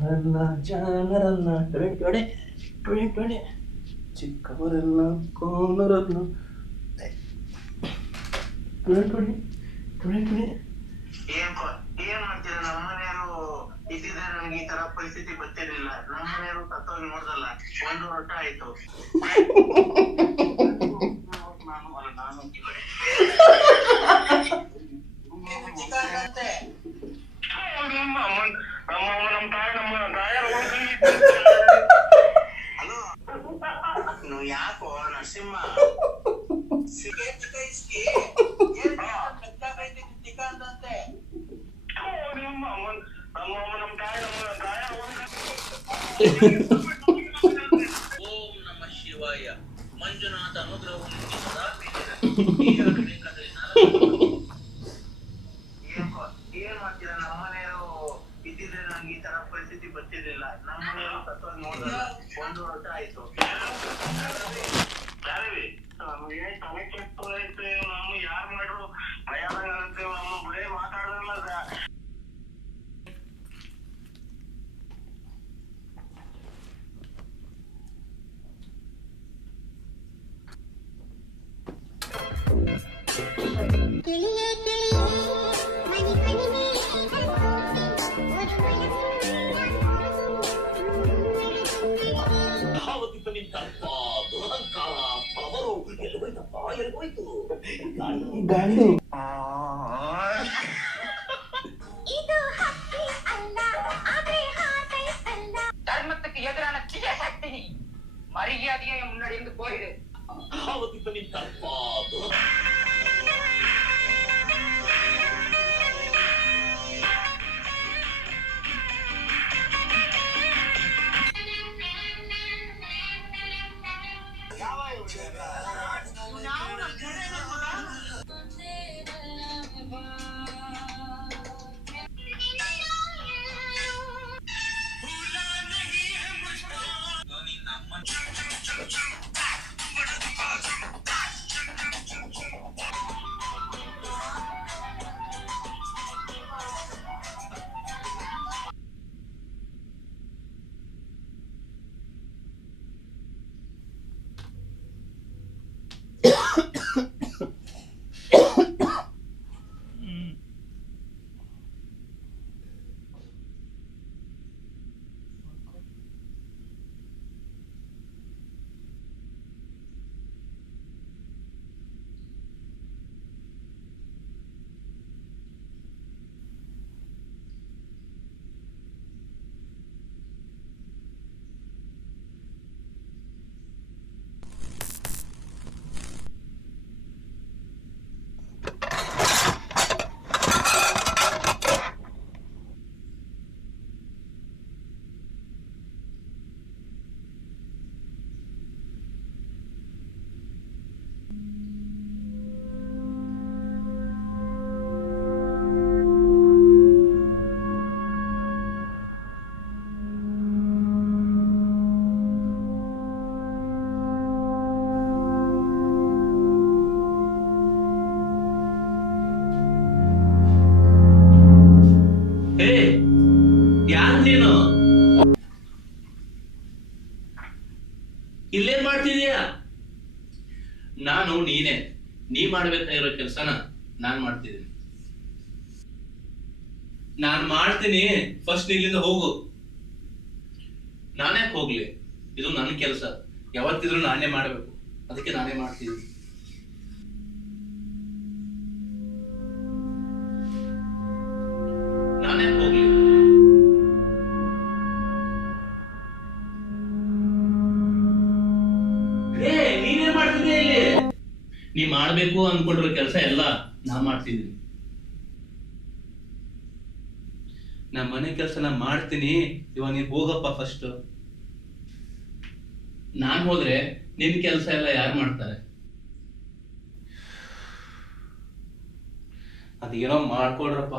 ನನ್ನ ಜಾಣರನ್ನ ಟೊಡೆ ಟೊಡೆ ಟೊಡೆ ಚಿಕ್ಕವರೆಲ್ಲ ಕೋನರಲ್ಲ ಟೊಡೆ ಟೊಡೆ ಟೊಡೆ ಟೊಡೆ. ಏನ್ ಮಾಡ್ತೀರಾ? ನಮ್ಮನೆಯವರು ಇದ್ದಿದ್ರೆ ನನಗೆ ಈ ತರ ಪರಿಸ್ಥಿತಿ ಗೊತ್ತಿರ್ಲಿಲ್ಲ. ನಮ್ಮನೆಯವರು ತತ್ವಾಗಿ ನೋಡ್ದಲ್ಲ, 1 ವರ್ಷ ಆಯ್ತು. ನಾನು ಯಾಕೋ ನರಸಿಂಹ ಓಂ ನಮ ಶಿವಾಯ. ಮಂಜುನಾಥ ಅನುಗ್ರಹವನ್ನು ಸದಾ ಏನ್ ಮಾಡ್ತೀರಾ? ನಮ್ಮನೆಯವರು ಇದ್ದಿದ್ರೆ ನಂಗೆ ಈ ತರ ಪರಿಸ್ಥಿತಿ ಗೊತ್ತಿರ್ಲಿಲ್ಲ. ನಮ್ಮನೆಯವರು ತತ್ವಾಗಿ ನೋಡಲ್ಲ, 1 ವರ್ಷ ಆಯ್ತು. ನಮಗೆ ತಲೆ ಕೆಟ್ಟೈತೆ. ನಮ್ಮ ಯಾರು ಮಾಡ್ರು ಭಯದಂತೆ. ನಮ್ಮ ಬರೇ ಮಾತಾಡೋಲ್ಲ. ಗಾಳಿ ಧರ್ಮத்துக்கு எதிரான தீய சக்தி மரியாதையை முன்னடைந்து போயிடு. ಇಲ್ಲೇನ್ ಮಾಡ್ತಿದೀಯಾ? ನಾನು ನೀನೇ. ನೀ ಮಾಡ್ಬೇಕಾಗಿರೋ ಕೆಲ್ಸನ ನಾನ್ ಮಾಡ್ತಿದ್ದೀನಿ. ನಾನ್ ಮಾಡ್ತೀನಿ. ಫಸ್ಟ್ ಇಲ್ಲಿಂದ ಹೋಗು. ನಾನೇ ಹೋಗ್ಲಿ? ಇದು ನನ್ನ ಕೆಲಸ. ಯಾವತ್ತಿದ್ರು ನಾನೇ ಮಾಡ್ಬೇಕು. ಅದಕ್ಕೆ ನಾನೇ ಮಾಡ್ತಿದ್ದೀನಿ. ನಾನೇ ಹೋಗ್ಲಿ? ನೀನೇ ಮಾಡ್ತಿದ್ಯಾ ಇಲ್ಲಿ? ನೀ ಮಾಡ್ಬೇಕು ಅನ್ಕೊಂಡಿರೋ ಕೆಲಸ ಎಲ್ಲ ನಾ ಮಾಡ್ತಿದ್ದೀನಿ. ನಮ್ಮ ಮನೆ ಕೆಲಸ ನಾ ಮಾಡ್ತೀನಿ. ಇವಾಗ ನೀನ್ ಹೋಗಪ್ಪ ಫಸ್ಟ್. ನಾನ್ ಹೋದ್ರೆ ನಿನ್ ಕೆಲಸ ಎಲ್ಲ ಯಾರು ಮಾಡ್ತಾರೆ? ಅದೇನೋ ಮಾಡ್ಕೊಡ್ರಪ್ಪ.